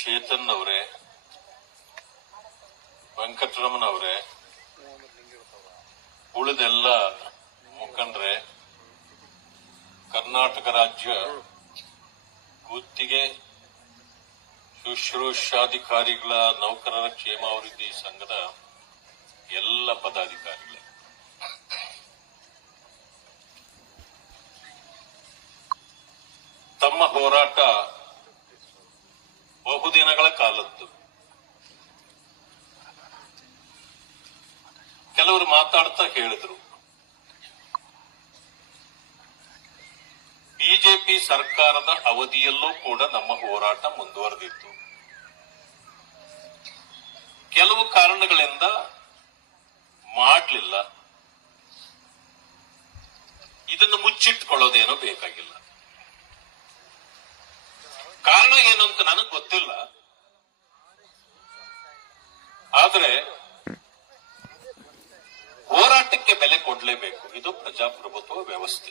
ಚೇತನ್ ಅವರೇ ವೆಂಕಟರಮನ್ ಅವರೇ ಉಳಿದೆಲ್ಲ ಮುಖಂಡ್ರೆ, ಕರ್ನಾಟಕ ರಾಜ್ಯ ಗುತ್ತಿಗೆ ಶುಶ್ರೂಷಾಧಿಕಾರಿಗಳ ನೌಕರರ ಕ್ಷೇಮಾಭಿವೃದ್ಧಿ ಸಂಘದ ಎಲ್ಲ ಪದಾಧಿಕಾರಿಗಳೇ. ತಮ್ಮ ಹೋರಾಟ ಬಹುದಿನಗಳ ಕಾಲದ್ದು. ಕೆಲವರು ಮಾತಾಡ್ತಾ ಹೇಳಿದ್ರು. ಬಿಜೆಪಿ ಸರ್ಕಾರದ ಅವಧಿಯಲ್ಲೂ ಕೂಡ ನಮ್ಮ ಹೋರಾಟ ಮುಂದುವರೆದಿತ್ತು. ಕೆಲವು ಕಾರಣಗಳಿಂದ ಮಾಡಲಿಲ್ಲ. ಇದನ್ನು ಮುಚ್ಚಿಟ್ಕೊಳ್ಳೋದೇನೋ ಬೇಕಾಗಿಲ್ಲ. ಕಾರಣ ಏನು ಅಂತ ನನಗ್ ಗೊತ್ತಿಲ್ಲ. ಆದ್ರೆ ಹೋರಾಟಕ್ಕೆ ಬೆಲೆ ಕೊಡಲೇಬೇಕು. ಇದು ಪ್ರಜಾಪ್ರಭುತ್ವ ವ್ಯವಸ್ಥೆ.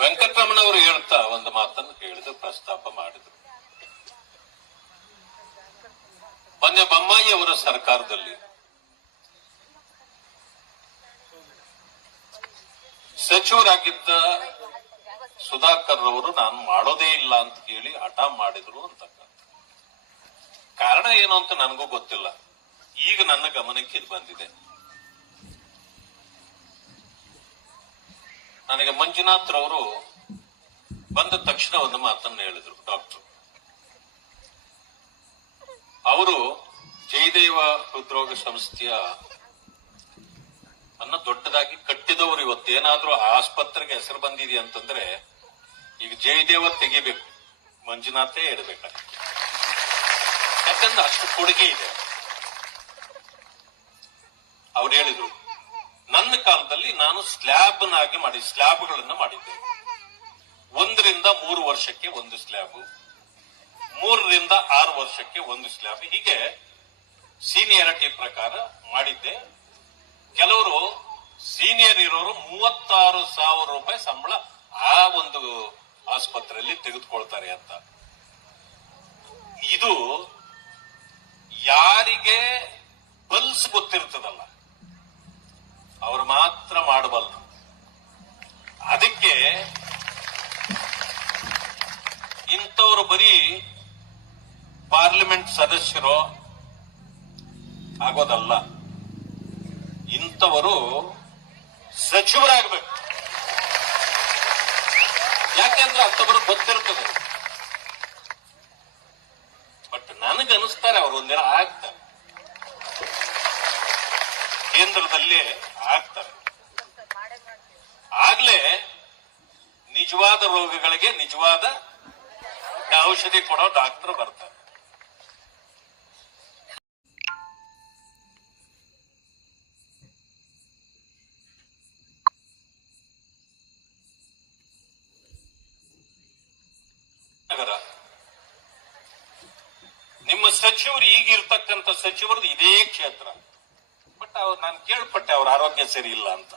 ವೆಂಕಟರಮಣ ಅವರು ಹೇಳ್ತಾ ಒಂದು ಮಾತನ್ನು ಹೇಳಿದ್ರು ಪ್ರಸ್ತಾಪ ಮಾಡಿದ್ರು. ಮೊನ್ನೆ ಬೊಮ್ಮಾಯಿ ಅವರ ಸರ್ಕಾರದಲ್ಲಿ ಸಚಿವರಾಗಿದ್ದ ಸುಧಾಕರ್ ಅವರು ನಾನು ಮಾಡೋದೇ ಇಲ್ಲ ಅಂತ ಹೇಳಿ ಹಠ ಮಾಡಿದ್ರು ಅಂತ ಕಾರಣ ಏನು ಅಂತ ನನಗೂ ಗೊತ್ತಿಲ್ಲ. ಈಗ ನನ್ನ ಗಮನಕ್ಕೆ ಇದು ಬಂದಿದೆ. ನನಗೆ ಮಂಜುನಾಥ್ ರವರು ಬಂದ ತಕ್ಷಣ ಒಂದು ಮಾತನ್ನು ಹೇಳಿದ್ರು ಡಾಕ್ಟರ್. ಅವರು ಜಯದೇವ ಹೃದ್ರೋಗ ಸಂಸ್ಥೆಯ ಅನ್ನ ದೊಡ್ಡದಾಗಿ ಕಟ್ಟಿದವರು ಇವತ್ತೇನಾದ್ರೂ ಏನಾದರೂ ಆಸ್ಪತ್ರೆಗೆ ಹೆಸರು ಬಂದಿದೆ ಅಂತಂದ್ರೆ ಈಗ ಜಯದೇವ ತೆಗಿಬೇಕು. ಮಂಜುನಾಥೇ ಇರಬೇಕಾಗುತ್ತೆ. ಯಾಕಂದ್ರೆ ಅಷ್ಟು ಕೊಡುಗೆ ಇದೆ. ಅವ್ರು ಹೇಳಿದ್ರು, ನನ್ನ ಕಾಲದಲ್ಲಿ ನಾನು ಸ್ಲ್ಯಾಬ್ನಾಗಿ ಮಾಡಿ, ಸ್ಲ್ಯಾಬ್ಗಳನ್ನ ಮಾಡಿದ್ದೆ. ಒಂದರಿಂದ ಮೂರು ವರ್ಷಕ್ಕೆ ಒಂದು ಸ್ಲ್ಯಾಬ್, ಮೂರರಿಂದ ಆರು ವರ್ಷಕ್ಕೆ ಒಂದು ಸ್ಲ್ಯಾಬ್. ಹೀಗೆ ಸೀನಿಯರಿಟಿ ಪ್ರಕಾರ ಮಾಡಿದ್ದೆ. ಕೆಲವರು ಸೀನಿಯರ್ ಇರೋರು ಮೂವತ್ತಾರು ಸಾವಿರ ರೂಪಾಯಿ ಸಂಬಳ ಆ ಒಂದು ಆಸ್ಪತ್ರೆಯಲ್ಲಿ ತೆಗೆದುಕೊಳ್ತಾರೆ ಅಂತ. ಇದು ಯಾರಿಗೆ ಬಲ್ಸ್ ಗೊತ್ತಿರ್ತದಲ್ಲ, ಅವರು ಮಾತ್ರ ಮಾಡಬಲ್ಲ ಅದಕ್ಕೆ ಇಂಥವ್ರು ಬರೀ ಪಾರ್ಲಿಮೆಂಟ್ ಸದಸ್ಯರು ಆಗೋದಲ್ಲ. ಇಂಥವರು ಸಚಿವರಾಗಬೇಕು. ಯಾಕೆಂದ್ರೆ ಅಂತವರು ಗೊತ್ತಿರ್ತದೆ. ಬಟ್ ನನಗನ್ನಿಸ್ತಾರೆ ಅವರು ಒಂದಿನ ಆಗ್ತಾರೆ. ಕೇಂದ್ರದಲ್ಲಿ ಆಗ್ತಾರೆ. ಆಗ್ಲೇ ನಿಜವಾದ ರೋಗಗಳಿಗೆ ನಿಜವಾದ ಔಷಧಿ ಕೊಡೋ ಡಾಕ್ಟರ್ ಬರ್ತಾರೆ. ನಿಮ್ಮ ಈಗ ಈಗಿರ್ತಕ್ಕಂಥ ಸಚಿವರದು ಇದೇ ಕ್ಷೇತ್ರ. ಬಟ್ ಅವ್ರು ನಾನು ಕೇಳ್ಪಟ್ಟೆ ಅವ್ರ ಆರೋಗ್ಯ ಸರಿ ಇಲ್ಲ ಅಂತ.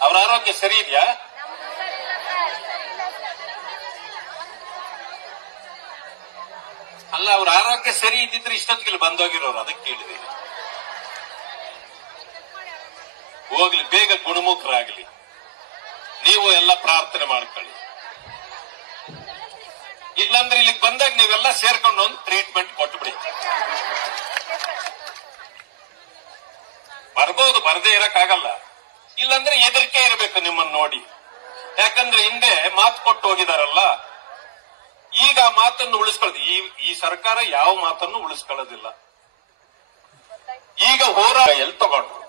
ಅವ್ರ ಆರೋಗ್ಯ ಸರಿ ಇದೆಯಾ? ಅಲ್ಲ, ಅವ್ರ ಆರೋಗ್ಯ ಸರಿ ಇದ್ದಿದ್ರೆ ಇಷ್ಟೊತ್ತಿಗೆ ಬಂದೋಗಿರೋರು ಅದಕ್ಕೆ ಕೇಳಿದೆ. ಹೋಗ್ಲಿ, ಬೇಗ ಗುಣಮುಖರಾಗ್ಲಿ. ನೀವು ಎಲ್ಲ ಪ್ರಾರ್ಥನೆ ಮಾಡ್ಕೊಳ್ಳಿ. ಇಲ್ಲಾಂದ್ರೆ ಇಲ್ಲಿಗೆ ಬಂದಾಗ ನೀವೆಲ್ಲ ಸೇರ್ಕೊಂಡು ಒಂದು ಟ್ರೀಟ್ಮೆಂಟ್ ಕೊಟ್ಬಿಡಿ ಬರ್ಬೋದು, ಬರದೇ ಇರಕ್ಕಾಗಲ್ಲ. ಇಲ್ಲಾಂದ್ರೆ ಹೆದರಿಕೆ ಇರಬೇಕು ನಿಮ್ಮನ್ನ ನೋಡಿ. ಯಾಕಂದ್ರೆ ಹಿಂದೆ ಮಾತು ಕೊಟ್ಟು ಹೋಗಿದಾರಲ್ಲ, ಈಗ ಮಾತನ್ನು ಉಳಿಸ್ಕೊಳ್ಳೋದು. ಈ ಈ ಸರ್ಕಾರ ಯಾವ ಮಾತನ್ನು ಉಳಿಸ್ಕೊಳ್ಳೋದಿಲ್ಲ. ಈಗ ಹೋರಾಟ ಎಲ್ಲಿ ತಗೊಂಡ್ರು?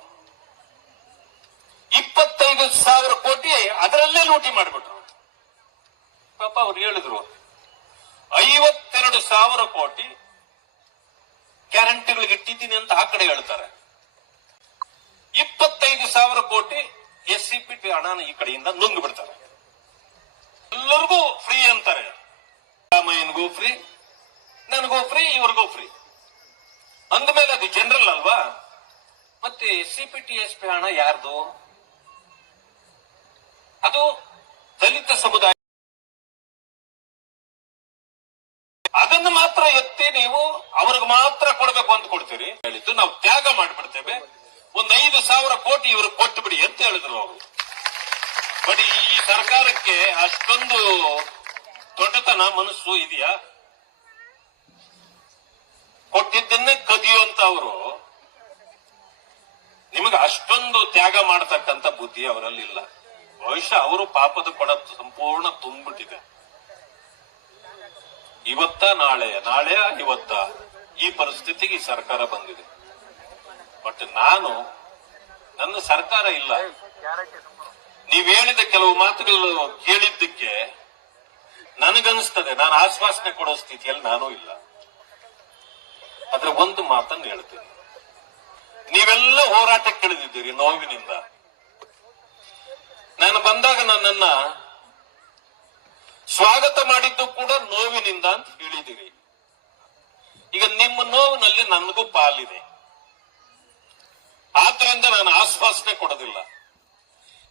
ಇಪ್ಪತ್ತೈದು ಸಾವಿರ ಕೋಟಿ ಅದರಲ್ಲೇ ಲೂಟಿ ಮಾಡಿಬಿಟ್ರು. ಪಾಪ ಅವ್ರು ಹೇಳಿದ್ರು ಐವತ್ತೆರಡು ಸಾವಿರ ಕೋಟಿ ಗ್ಯಾರಂಟಿಗಳಿಗೆ ಇಟ್ಟಿದ್ದೀನಿ ಅಂತ ಆ ಕಡೆ ಹೇಳ್ತಾರೆ. ಇಪ್ಪತ್ತೈದು ಸಾವಿರ ಕೋಟಿ ಎಸ್ ಸಿ ಪಿ ಟಿ ಹಣನ ಈ ಕಡೆಯಿಂದ ನುಂಗ್ ಬಿಡ್ತಾರೆ. ಎಲ್ಲರಿಗೂ ಫ್ರೀ ಅಂತಾರೆ. ರಾಮಯ್ಯನಿಗೂ ಫ್ರೀ, ನನಗೂ ಫ್ರೀ, ಇವ್ರಿಗೂ ಫ್ರೀ. ಅಂದಮೇಲೆ ಅದು ಜನರಲ್ ಅಲ್ವಾ? ಮತ್ತೆ S C P T S P ಹಣ ಯಾರ್ದು? ಅದು ದಲಿತ ಸಮುದಾಯ ಅದನ್ನು ಮಾತ್ರ ಎತ್ತಿ ನೀವು ಅವ್ರಿಗೆ ಮಾತ್ರ ಕೊಡಬೇಕು ಅಂತ ಕೊಡ್ತೀರಿ. ಹೇಳಿದ್ದು ನಾವು ತ್ಯಾಗ ಮಾಡಿಬಿಡ್ತೇವೆ. ಒಂದ್ ಐದು ಸಾವಿರ ಕೋಟಿ ಇವರು ಕೊಟ್ಟು ಬಿಡಿ ಅಂತ ಹೇಳಿದ್ರು ಅವರು. ಬಟ್ ಈ ಸರ್ಕಾರಕ್ಕೆ ಅಷ್ಟೊಂದು ದೊಡ್ಡತನ ಮನಸ್ಸು ಇದೆಯಾ? ಕೊಟ್ಟಿದ್ದನ್ನೇ ಕದಿಯುವಂತ ಅವರು. ನಿಮಗೆ ಅಷ್ಟೊಂದು ತ್ಯಾಗ ಮಾಡತಕ್ಕಂತ ಬುದ್ಧಿ ಅವರಲ್ಲಿ ಇಲ್ಲ ಬಹುಶಃ ಅವರು ಪಾಪದ ಕೊಡ ಸಂಪೂರ್ಣ ತುಂಬಿಟ್ಟಿದೆ ಇವತ್ತ ನಾಳೆ ನಾಳೆ ಇವತ್ತ ಈ ಪರಿಸ್ಥಿತಿಗೆ ಸರ್ಕಾರ ಬಂದಿದೆ. ಬಟ್ ನಾನು, ನನ್ನ ಸರ್ಕಾರ ಇಲ್ಲ. ನೀವ್ ಹೇಳಿದ ಕೆಲವು ಮಾತುಗಳು ಕೇಳಿದ್ದಕ್ಕೆ ನನಗನ್ಸ್ತದೆ ನಾನು ಆಶ್ವಾಸನೆ ಕೊಡೋ ಸ್ಥಿತಿಯಲ್ಲಿ ನಾನು ಇಲ್ಲ. ಆದ್ರೆ ಒಂದು ಮಾತನ್ನು ಹೇಳ್ತೀನಿ. ನೀವೆಲ್ಲ ಹೋರಾಟಕ್ಕೆ ಇಳಿದಿದ್ದೀರಿ ನೋವಿನಿಂದ. ನಾನು ಬಂದಾಗ ನನ್ನನ್ನ ಸ್ವಾಗತ ಮಾಡಿದ್ದು ಕೂಡ ನೋವಿನಿಂದ ಅಂತ ಹೇಳಿದಿರಿ ಈಗ ನಿಮ್ಮ ನೋವಿನಲ್ಲಿ ನನಗೂ ಪಾಲಿದೆ. ಆದ್ರಿಂದ ನಾನು ಆಶ್ವಾಸನೆ ಕೊಡೋದಿಲ್ಲ.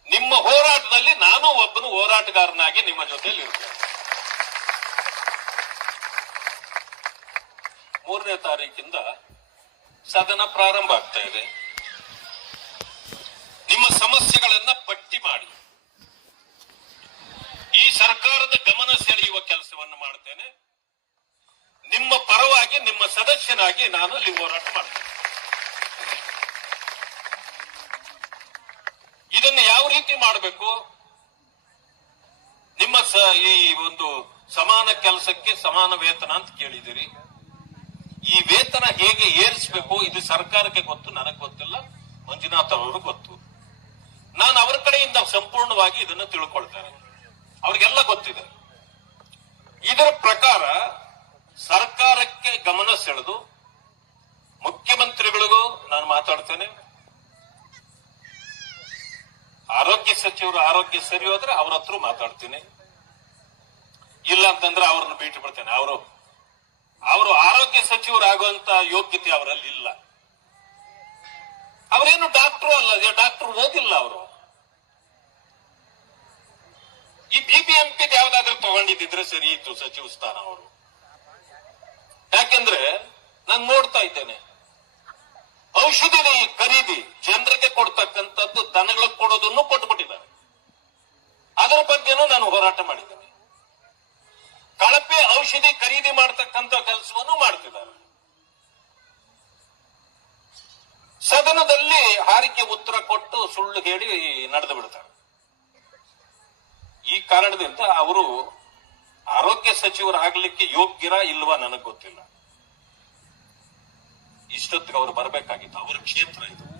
ನಿಮ್ಮ ಹೋರಾಟದಲ್ಲಿ ನಾನು ಒಬ್ಬನು ಹೋರಾಟಗಾರನಾಗಿ ನಿಮ್ಮ ಜೊತೆಯಲ್ಲಿ ಇರ್ತೇನೆ ಮೂರನೇ ತಾರೀಕಿಂದ ಸದನ ಪ್ರಾರಂಭ ಆಗ್ತಾ ಇದೆ. ನಿಮ್ಮ ಸಮಸ್ಯೆಗಳನ್ನ ಪಟ್ಟಿ ಮಾಡಿ. ಈ ಸರ್ಕಾರದ ಗಮನ ಸೆಳೆಯುವ ಕೆಲಸವನ್ನು ಮಾಡ್ತೇನೆ. ನಿಮ್ಮ ಪರವಾಗಿ, ನಿಮ್ಮ ಸದಸ್ಯನಾಗಿ ನಾನು ಅಲ್ಲಿ ಹೋರಾಟ ಮಾಡ್ತೇನೆ. ಇದನ್ನು ಯಾವ ರೀತಿ ಮಾಡಬೇಕು? ನಿಮ್ಮ ಈ ಒಂದು ಸಮಾನ ಕೆಲಸಕ್ಕೆ ಸಮಾನ ವೇತನ ಅಂತ ಕೇಳಿದಿರಿ ಈ ವೇತನ ಹೇಗೆ ಏರಿಸಬೇಕು? ಇದು ಸರ್ಕಾರಕ್ಕೆ ಗೊತ್ತು, ನನಗೆ ಗೊತ್ತಿಲ್ಲ. ಮಂಜುನಾಥ್ ಅವರು ಗೊತ್ತು. ನಾನು ಅವರ ಕಡೆಯಿಂದ ಸಂಪೂರ್ಣವಾಗಿ ಇದನ್ನು ತಿಳ್ಕೊಳ್ತೇನೆ. ಅವ್ರಿಗೆಲ್ಲ ಗೊತ್ತಿದೆ. ಇದರ ಪ್ರಕಾರ ಸರ್ಕಾರಕ್ಕೆ ಗಮನ ಸೆಳೆದು ಮುಖ್ಯಮಂತ್ರಿಗಳಿಗೂ ನಾನು ಮಾತಾಡ್ತೇನೆ. ಆರೋಗ್ಯ ಸಚಿವರು ಆರೋಗ್ಯ ಸರಿ ಹೋದ್ರೆ ಅವ್ರ ಹತ್ರ ಮಾತಾಡ್ತೀನಿ. ಇಲ್ಲ ಅಂತಂದ್ರೆ ಅವ್ರನ್ನ ಭೇಟಿ ಬಿಡ್ತೇನೆ ಅವರು ಅವರು ಆರೋಗ್ಯ ಸಚಿವರಾಗುವಂತ ಯೋಗ್ಯತೆ ಅವರಲ್ಲಿ ಇಲ್ಲ. ಅವರೇನು ಡಾಕ್ಟರ್ ಅಲ್ಲ, ಡಾಕ್ಟರ್ ಓದಿಲ್ಲ ಅವರು. ಈ ಬಿಬಿಎಂಪಿ ಯಾವ್ದಾದ್ರು ತಗೊಂಡಿದ್ದಿದ್ರೆ ಸರಿ ಇತ್ತು ಸಚಿವ ಸ್ಥಾನ ಅವರು. ಯಾಕೆಂದ್ರೆ ನಾನು ನೋಡ್ತಾ ಇದ್ದೇನೆ. ಔಷಧಿ ಖರೀದಿ ಜನರಿಗೆ ಕೊಡ್ತಕ್ಕಂಥದ್ದು ದನಗಳಿಗೆ ಕೊಡೋದನ್ನು ಕೊಟ್ಬಿಟ್ಟಿದ್ದಾರೆ. ಅದರ ಬಗ್ಗೆನೂ ನಾನು ಹೋರಾಟ ಮಾಡಿದ್ದೇನೆ. ಕಳಪೆ ಔಷಧಿ ಖರೀದಿ ಮಾಡ್ತಕ್ಕಂಥ ಕೆಲಸವನ್ನು ಮಾಡ್ತಿದ್ದಾರೆ. ಸದನದಲ್ಲಿ ಹಾರಿಕೆ ಉತ್ತರ ಕೊಟ್ಟು ಸುಳ್ಳು ಹೇಳಿ ನಡೆದು ಬಿಡ್ತಾರೆ. ಈ ಕಾರಣದಿಂದ ಅವರು ಆರೋಗ್ಯ ಸಚಿವರಾಗಲಿಕ್ಕೆ ಯೋಗ್ಯರ ಇಲ್ವಾ ನನಗೆ ಗೊತ್ತಿಲ್ಲ. ಇಷ್ಟೊತ್ತಿಗೆ ಅವರು ಬರಬೇಕಾಗಿತ್ತು. ಅವರ ಕ್ಷೇತ್ರ ಇದು.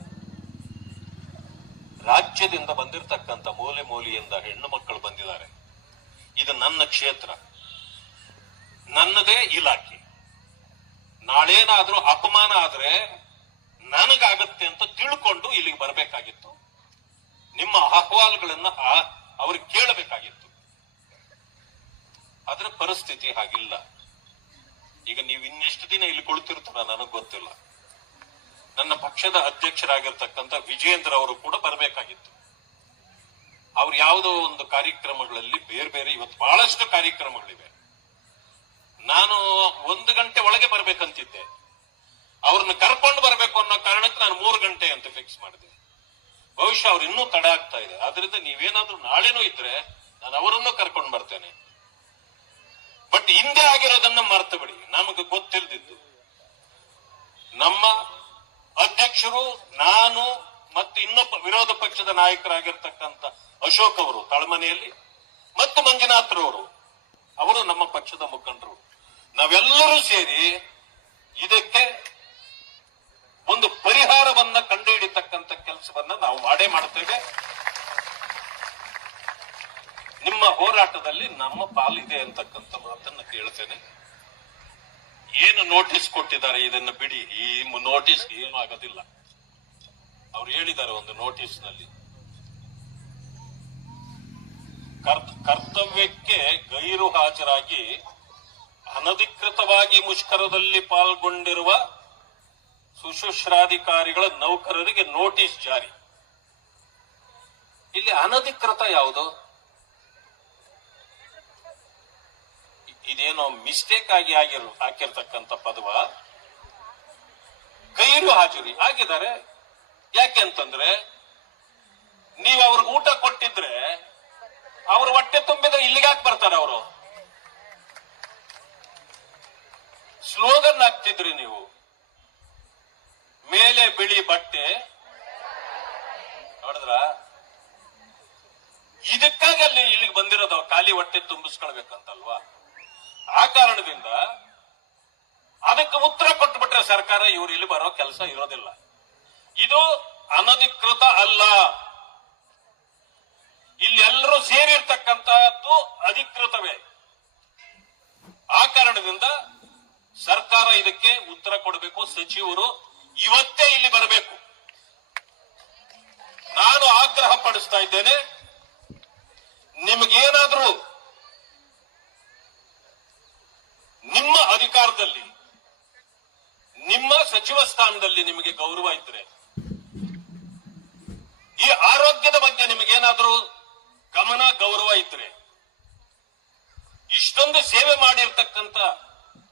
ರಾಜ್ಯದಿಂದ ಬಂದಿರತಕ್ಕಂಥ ಮೂಲೆ ಮೂಲೆಯಿಂದ ಹೆಣ್ಣು ಮಕ್ಕಳು ಬಂದಿದ್ದಾರೆ. ಇದು ನನ್ನ ಕ್ಷೇತ್ರ. ನನ್ನದೇ ಇಲಾಖೆ. ನಾಳೇನಾದ್ರೂ ಅಪಮಾನ ಆದ್ರೆ ನನಗಾಗತ್ತೆ ಅಂತ ತಿಳ್ಕೊಂಡು ಇಲ್ಲಿಗೆ ಬರಬೇಕಾಗಿತ್ತು. ನಿಮ್ಮ ಅಹವಾಲುಗಳನ್ನ ಅವ್ರಿಗೆ ಕೇಳಬೇಕಾಗಿತ್ತು. ಅದರ ಪರಿಸ್ಥಿತಿ ಹಾಗಿಲ್ಲ. ಈಗ ನೀವು ಇನ್ನೆಷ್ಟು ದಿನ ಇಲ್ಲಿ ಕುಳಿತಿರ್ತಾರ ನನಗ್ ಗೊತ್ತಿಲ್ಲ. ನನ್ನ ಪಕ್ಷದ ಅಧ್ಯಕ್ಷರಾಗಿರ್ತಕ್ಕಂಥ ವಿಜೇಂದ್ರ ಅವರು ಕೂಡ ಬರಬೇಕಾಗಿತ್ತು. ಅವ್ರು ಯಾವುದೋ ಒಂದು ಕಾರ್ಯಕ್ರಮಗಳಲ್ಲಿ ಬೇರೆ ಬೇರೆ ಇವತ್ತು ಬಹಳಷ್ಟು ಕಾರ್ಯಕ್ರಮಗಳಿವೆ. ನಾನು ಒಂದು ಗಂಟೆ ಒಳಗೆ ಬರ್ಬೇಕಂತಿದ್ದೆ. ಅವ್ರನ್ನ ಕರ್ಕೊಂಡು ಬರ್ಬೇಕು ಅನ್ನೋ ಕಾರಣಕ್ಕೆ ನಾನು ಮೂರು ಗಂಟೆ ಅಂತ ಫಿಕ್ಸ್ ಮಾಡಿದೆ. ಬಹುಶಃ ಅವ್ರು ಇನ್ನೂ ತಡ ಆಗ್ತಾ ಇದೆ. ಆದ್ರಿಂದ ನೀವೇನಾದ್ರೂ ನಾಳೆನೂ ಇದ್ರೆ ನಾನು ಅವರನ್ನು ಕರ್ಕೊಂಡು ಬರ್ತೇನೆ. ಬಟ್ ಹಿಂದೆ ಆಗಿರೋದನ್ನ ಮರ್ತು ಬಿಡಿ ನಮಗೆ ಗೊತ್ತಿಲ್ದಿದ್ದು. ನಮ್ಮ ಅಧ್ಯಕ್ಷರು, ನಾನು ಮತ್ತು ಇನ್ನೊಬ್ಬ ವಿರೋಧ ಪಕ್ಷದ ನಾಯಕರಾಗಿರ್ತಕ್ಕಂಥ ಅಶೋಕ್ ಅವರು ತಳಮನೆಯಲ್ಲಿ ಮತ್ತು ಮಂಜುನಾಥ್ರವರು ಅವರು ನಮ್ಮ ಪಕ್ಷದ ಮುಖಂಡರು. ನಾವೆಲ್ಲರೂ ಸೇರಿ ಇದಕ್ಕೆ ಒಂದು ಪರಿಹಾರವನ್ನ ಕಂಡುಹಿಡಿತಕ್ಕಂತ ಕೆಲಸವನ್ನ ನಾವು ಮಾಡೇ ಮಾಡ್ತೇವೆ. ನಿಮ್ಮ ಹೋರಾಟದಲ್ಲಿ ನಮ್ಮ ಪಾಲಿದೆ ಅಂತಕ್ಕಂಥ ಮಾತನ್ನ ಕೇಳ್ತೇನೆ. ಏನು ನೋಟಿಸ್ ಕೊಟ್ಟಿದ್ದಾರೆ ಇದನ್ನ ಬಿಡಿ. ಈ ನೋಟಿಸ್ ಏನು ಆಗೋದಿಲ್ಲ. ಅವ್ರು ಹೇಳಿದ್ದಾರೆ ಒಂದು ನೋಟಿಸ್ನಲ್ಲಿ. ಕರ್ತ- ಕರ್ತವ್ಯಕ್ಕೆ ಗೈರು ಹಾಜರಾಗಿ ಅನಧಿಕೃತವಾಗಿ ಮುಷ್ಕರದಲ್ಲಿ ಪಾಲ್ಗೊಂಡಿರುವ ಸುಶುಶ್ರಾಧಿಕಾರಿಗಳ ನೌಕರರಿಗೆ ನೋಟಿಸ್ ಜಾರಿ. ಇಲ್ಲಿ ಅನಧಿಕೃತ ಯಾವುದು? ಇದೇನೋ ಮಿಸ್ಟೇಕ್ ಆಗಿ ಆಗಿರ್, ಹಾಕಿರ್ತಕ್ಕಂಥ ಪದವ? ಗೈರು ಹಾಜರಿ. ಆಗಿದ್ದಾರೆ ಯಾಕೆ ಅಂತಂದ್ರೆ, ನೀವು ಅವ್ರಿಗೆ ಊಟ ಕೊಟ್ಟಿದ್ರೆ, ಅವ್ರ ಹೊಟ್ಟೆ ತುಂಬಿದ್ರೆ ಇಲ್ಲಿಗೆ ಯಾಕೆ ಬರ್ತಾರೆ ಅವರು? ಸ್ಲೋಗನ್ ಹಾಕ್ತಿದ್ರಿ ಹೊಟ್ಟೆ ತುಂಬಿಸ್ಕೊಳ್ಬೇಕಂತಲ್ವಾ? ಆ ಕಾರಣದಿಂದ ಅದಕ್ಕೆ ಉತ್ತರ ಕೊಟ್ಬಿಟ್ರೆ ಸರ್ಕಾರ ಇವ್ರು ಇಲ್ಲಿ ಬರೋ ಕೆಲಸ ಇರೋದಿಲ್ಲ. ಇದು ಅನಧಿಕೃತ ಅಲ್ಲ. ಇಲ್ಲಿ ಎಲ್ಲರೂ ಸೇರಿರ್ತಕ್ಕಂತಹದ್ದು ಅಧಿಕೃತವೇ. ಆ ಕಾರಣದಿಂದ ಸರ್ಕಾರ ಇದಕ್ಕೆ ಉತ್ತರ ಕೊಡಬೇಕು ಸಚಿವರು. ಇವತ್ತೇ ಇಲ್ಲಿ ಬರಬೇಕು. ನಾನು ಆಗ್ರಹ ಪಡಿಸ್ತಾ ಇದ್ದೇನೆ, ನಿಮಗೇನಾದ್ರೂ ನಿಮ್ಮ ಅಧಿಕಾರದಲ್ಲಿ, ನಿಮ್ಮ ಸಚಿವ ಸ್ಥಾನದಲ್ಲಿ ನಿಮಗೆ ಗೌರವ ಇದ್ರೆ, ಈ ಆರೋಗ್ಯದ ಬಗ್ಗೆ ನಿಮಗೇನಾದ್ರೂ ಗಮನ, ಗೌರವ ಇದ್ರೆ, ಇಷ್ಟೊಂದು ಸೇವೆ ಮಾಡಿರ್ತಕ್ಕಂಥ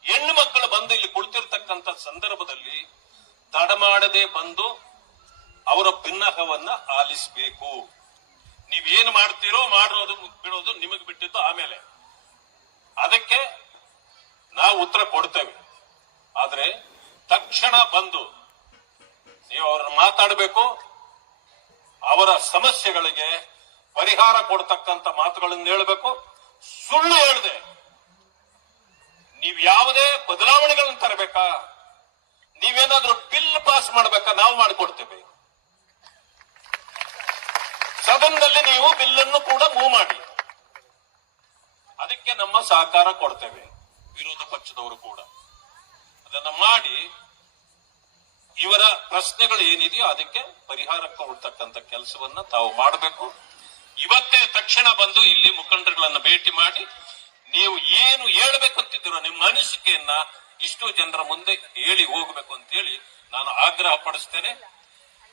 ಹೆಣ್ಣು ಮಕ್ಕಳು ಬಂದು ಇಲ್ಲಿ ಕುಳಿತಿರ್ತಕ್ಕಂಥ ಸಂದರ್ಭದಲ್ಲಿ ತಡಮಾಡದೆ ಬಂದು ಅವರ ಭಿನ್ನಹವನ್ನ ಆಲಿಸಬೇಕು. ನೀವೇನು ಮಾಡ್ತೀರೋ ಮಾಡೋದು ಬಿಡೋದು ನಿಮಗೆ ಬಿಟ್ಟಿದ್ದು ಆಮೇಲೆ. ಅದಕ್ಕೆ ನಾವು ಉತ್ತರ ಕೊಡ್ತೇವೆ. ಆದ್ರೆ ತಕ್ಷಣ ಬಂದು ನೀವು ಅವ್ರನ್ನ ಮಾತಾಡಬೇಕು, ಅವರ ಸಮಸ್ಯೆಗಳಿಗೆ ಪರಿಹಾರ ಕೊಡ್ತಕ್ಕಂತ ಮಾತುಗಳನ್ನು ಹೇಳಬೇಕು. ಸುಳ್ಳು ಹೇಳ್ದೆ, ನೀವು ಯಾವುದೇ ಬದಲಾವಣೆಗಳನ್ನು ತರಬೇಕಾ? ನೀವೇನಾದ್ರೂ ಬಿಲ್ ಪಾಸ್ ಮಾಡ್ಬೇಕಾ? ನಾವು ಮಾಡಿಕೊಡ್ತೇವೆ. ಸದನದಲ್ಲಿ ನೀವು ಬಿಲ್ಲನ್ನು ಕೂಡ ಮೂವ್ ಮಾಡಿ. ಅದಕ್ಕೆ ನಮ್ಮ ಸಹಕಾರ ಕೊಡ್ತೇವೆ. ವಿರೋಧ ಪಕ್ಷದವರು ಕೂಡ. ಅದನ್ನ ಮಾಡಿ ಇವರ ಪ್ರಶ್ನೆಗಳು ಏನಿದೆಯೋ ಅದಕ್ಕೆ ಪರಿಹಾರ ಕೊಡ್ತಕ್ಕಂಥ ಕೆಲಸವನ್ನ ತಾವು ಮಾಡಬೇಕು. ಇವತ್ತೇ ತಕ್ಷಣ ಬಂದು ಇಲ್ಲಿ ಮುಖಂಡರುಗಳನ್ನ ಭೇಟಿ ಮಾಡಿ ನೀವು ಏನು ಹೇಳ್ಬೇಕಂತಿದ್ದೀರೋ ನಿಮ್ಮ ಅನಿಸಿಕೆಯನ್ನ ಇಷ್ಟು ಜನರ ಮುಂದೆ ಹೇಳಿ ಹೋಗ್ಬೇಕು ಅಂತ ಹೇಳಿ ನಾನು ಆಗ್ರಹ ಪಡಿಸ್ತೇನೆ.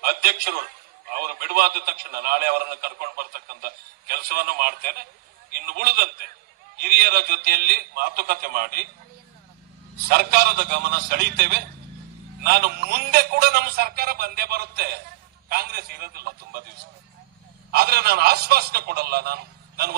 ಅಧ್ಯಕ್ಷರು, ಅವರು ಬಿಡುವಾದ ತಕ್ಷಣ ನಾಳೆ ಅವರನ್ನು ಕರ್ಕೊಂಡು ಬರ್ತಕ್ಕಂಥ ಕೆಲಸವನ್ನು ಮಾಡ್ತೇನೆ. ಇನ್ನು ಉಳಿದಂತೆ ಹಿರಿಯರ ಜೊತೆಯಲ್ಲಿ ಮಾತುಕತೆ ಮಾಡಿ ಸರ್ಕಾರದ ಗಮನ ಸೆಳೀತೇವೆ ನಾನು ಮುಂದೆ ಕೂಡ ನಮ್ಮ ಸರ್ಕಾರ ಬಂದೇ ಬರುತ್ತೆ. ಕಾಂಗ್ರೆಸ್ ಇರೋದಿಲ್ಲ ತುಂಬಾ ದಿವಸ. ಆದ್ರೆ ನಾನು ಆಶ್ವಾಸನೆ ಕೊಡಲ್ಲ. ನಾನು